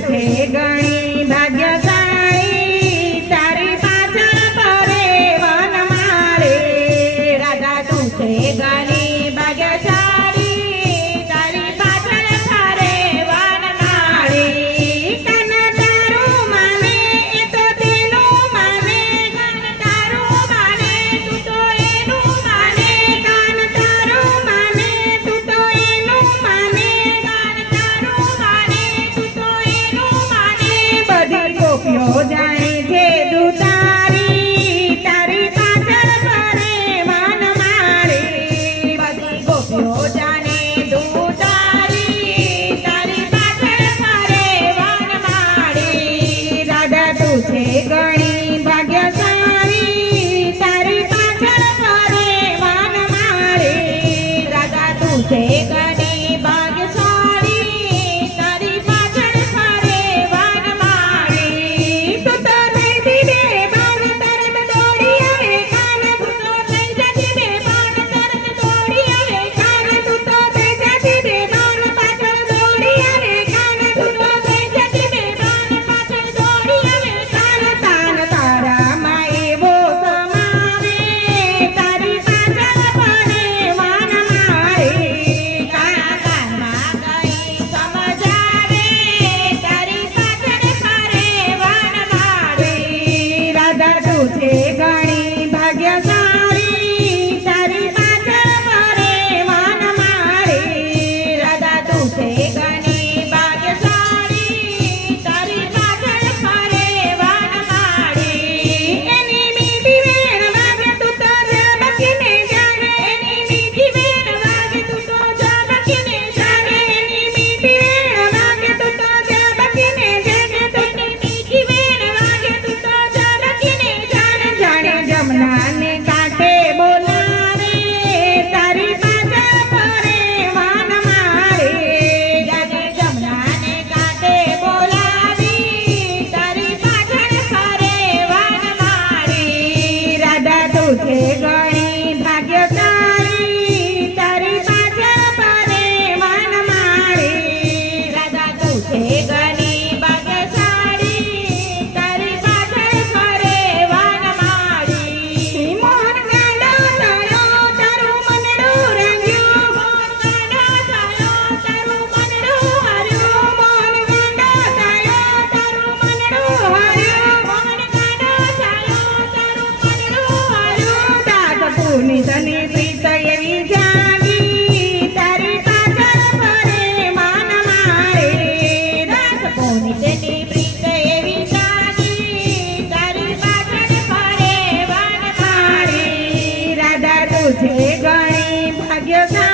chega ಗಾಡಿ విసని ప్రీతయని జాగి తరి పాచర పరే మానమారే రసపోని చెని ప్రీతయని జాగి తరి పాచర పరే వానమారే భాగ్యసా